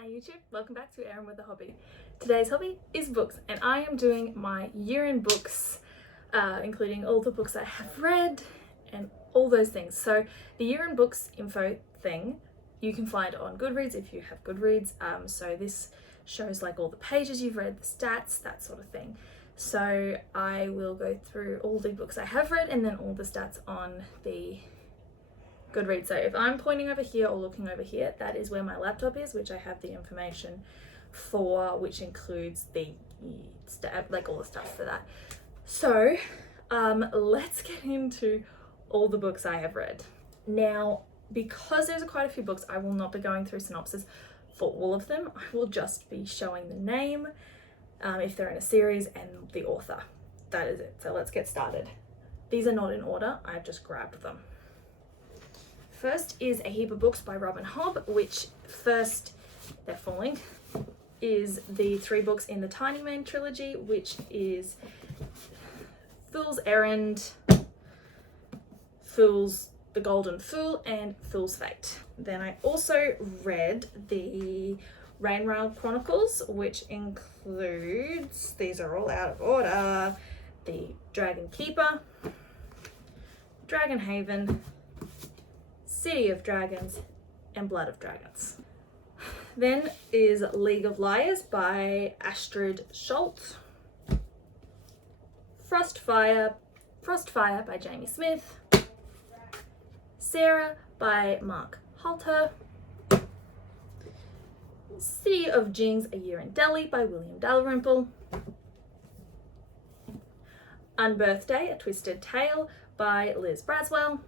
Hi YouTube, welcome back to Erin with a Hobby. Today's hobby is books and I am doing my year in books, including all the books I have read and all those things. So the year in books info thing you can find on Goodreads if you have Goodreads. So this shows like all the pages you've read, the stats, that sort of thing. So I will go through all the books I have read and then all the stats on the Goodreads. So if I'm pointing over here or looking over here, that is where my laptop is, which I have the information for, which includes the like all the stuff for that. So let's get into all the books I have read. Now, because there's quite a few books, I will not be going through synopsis for all of them. I will just be showing the name, if they're in a series, and the author. That is it. So let's get started. These are not in order, I've just grabbed them. First is A Heap of Books by Robin Hobb, which first, they're falling, is the 3 books in the Tiny Man trilogy, which is Fool's Errand, The Golden Fool, and Fool's Fate. Then I also read the Rainrail Chronicles, which includes, these are all out of order, the Dragon Keeper, Dragon Haven, City of Dragons, and Blood of Dragons. Then is League of Liars by Astrid Schultz, Frostfire by Jamie Smith, Sarah by Mark Halter, City of Jinx: A Year in Delhi by William Dalrymple, Unbirthday: A Twisted Tale by Liz Braswell,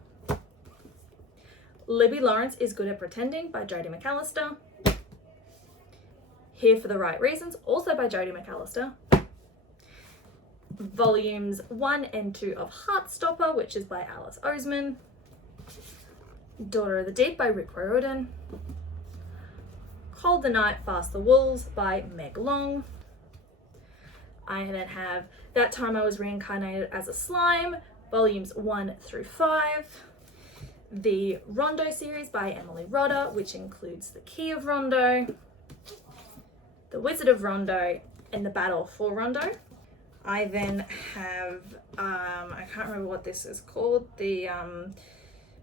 Libby Lawrence is Good at Pretending by Jodi McAllister, Here for the Right Reasons, also by Jodi McAllister, Volumes 1 and 2 of Heartstopper, which is by Alice Oseman, Daughter of the Deep by Rick Riordan, Cold the Night, Fast the Wolves by Meg Long. I then have That Time I Was Reincarnated as a Slime, Volumes 1 through 5, the Rondo series by Emily Rodda, which includes The Key of Rondo, The Wizard of Rondo, and The Battle for Rondo. I then have, I can't remember what this is called, the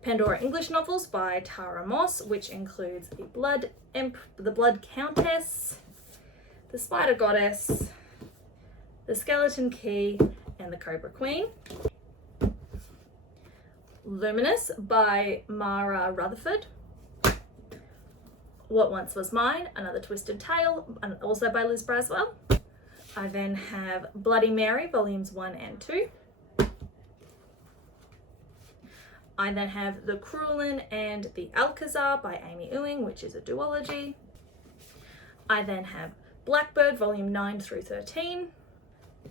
Pandora English novels by Tara Moss, which includes The Blood Countess, The Spider Goddess, The Skeleton Key, and The Cobra Queen. Luminous by Mara Rutherford, What Once Was Mine, Another Twisted Tale, also by Liz Braswell. I then have Bloody Mary, volumes 1 and 2. I then have The Crewlin and the Alcazar by Amy Ewing, which is a duology. I then have Blackbird, volume 9 through 13.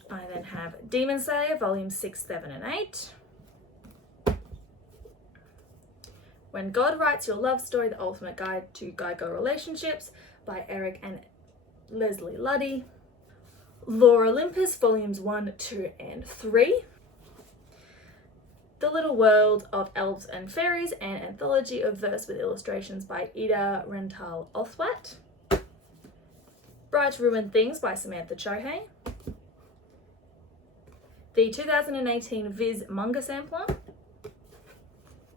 I then have Demon Slayer, volumes 6, 7, and 8. When God Writes Your Love Story, The Ultimate Guide to Guy-Girl Relationships by Eric and Leslie Luddy. Lore Olympus, volumes 1, 2, and 3. The Little World of Elves and Fairies, an anthology of verse with illustrations by Ida Rental Othwat. Bright Ruined Things by Samantha Chohei. The 2018 Viz manga sampler.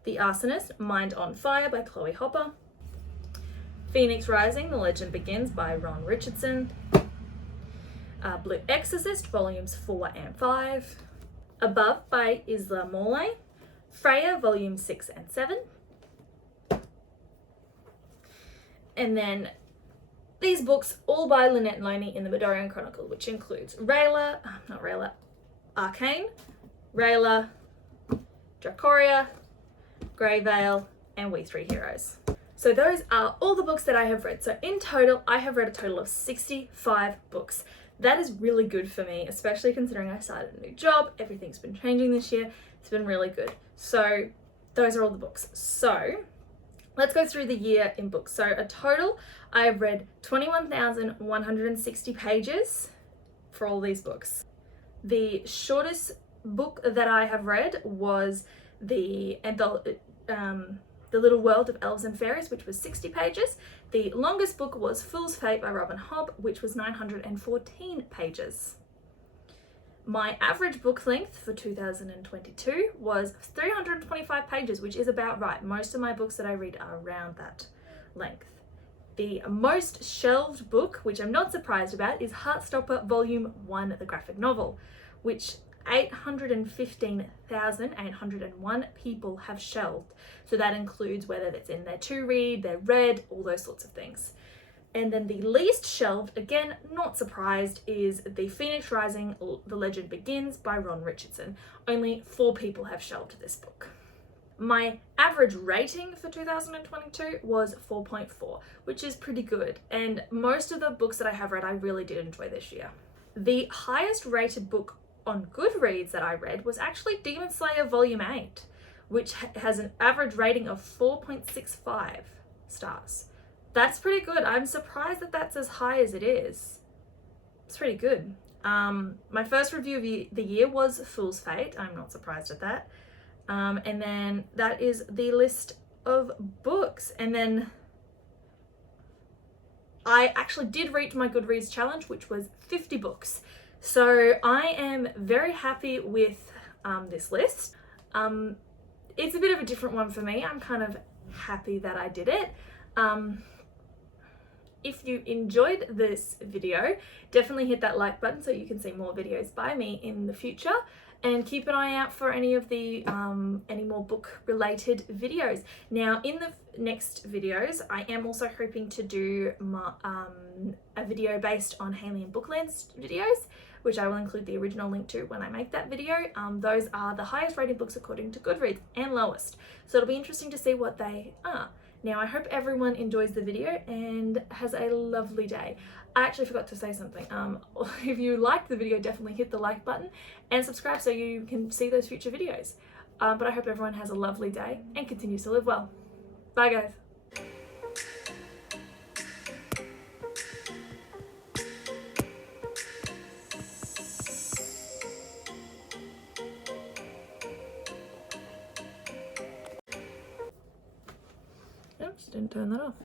The Arsonist, Mind on Fire by Chloe Hopper. Phoenix Rising, The Legend Begins by Ron Richardson. Blue Exorcist, volumes 4 and 5. Above by Isla Morley. Freya, volumes 6 and 7. And then these books, all by Lynette Loney in the Midoriyan Chronicle, which includes Arcane, Rayla, Dracoria, Greyvale, and We Three Heroes. So those are all the books that I have read. So in total, I have read a total of 65 books. That is really good for me, especially considering I started a new job. Everything's been changing this year. It's been really good. So those are all the books. So let's go through the year in books. So a total, I have read 21,160 pages for all these books. The shortest book that I have read was the The Little World of Elves and Fairies, which was 60 pages. The longest book was Fool's Fate by Robin Hobb, which was 914 pages. My average book length for 2022 was 325 pages, which is about right. Most of my books that I read are around that length. The most shelved book, which I'm not surprised about, is Heartstopper Volume 1, the graphic novel, which 815,801 people have shelved. So that includes whether it's in their to read, their read, all those sorts of things. And then the least shelved, again, not surprised, is The Phoenix Rising, The Legend Begins by Ron Richardson. Only 4 people have shelved this book. My average rating for 2022 was 4.4, which is pretty good. And most of the books that I have read, I really did enjoy this year. The highest rated book on Goodreads that I read was actually Demon Slayer Volume 8, which has an average rating of 4.65 stars. That's pretty good. I'm surprised that that's as high as it is. It's pretty good. My first review of the year was Fool's Fate. I'm not surprised at that. And then that is the list of books. And then I actually did reach my Goodreads challenge, which was 50 books. So I am very happy with this list. It's a bit of a different one for me. I'm kind of happy that I did it. If you enjoyed this video, definitely hit that like button so you can see more videos by me in the future, and keep an eye out for any of the any more book related videos. Now in the next videos, I am also hoping to do my, a video based on Haley and Bookland's videos, which I will include the original link to when I make that video. Those are the highest rated books according to Goodreads and lowest. So it'll be interesting to see what they are. Now, I hope everyone enjoys the video and has a lovely day. I actually forgot to say something. If you liked the video, definitely hit the like button and subscribe so you can see those future videos. But I hope everyone has a lovely day and continues to live well. Bye, guys. Oops, didn't turn that off.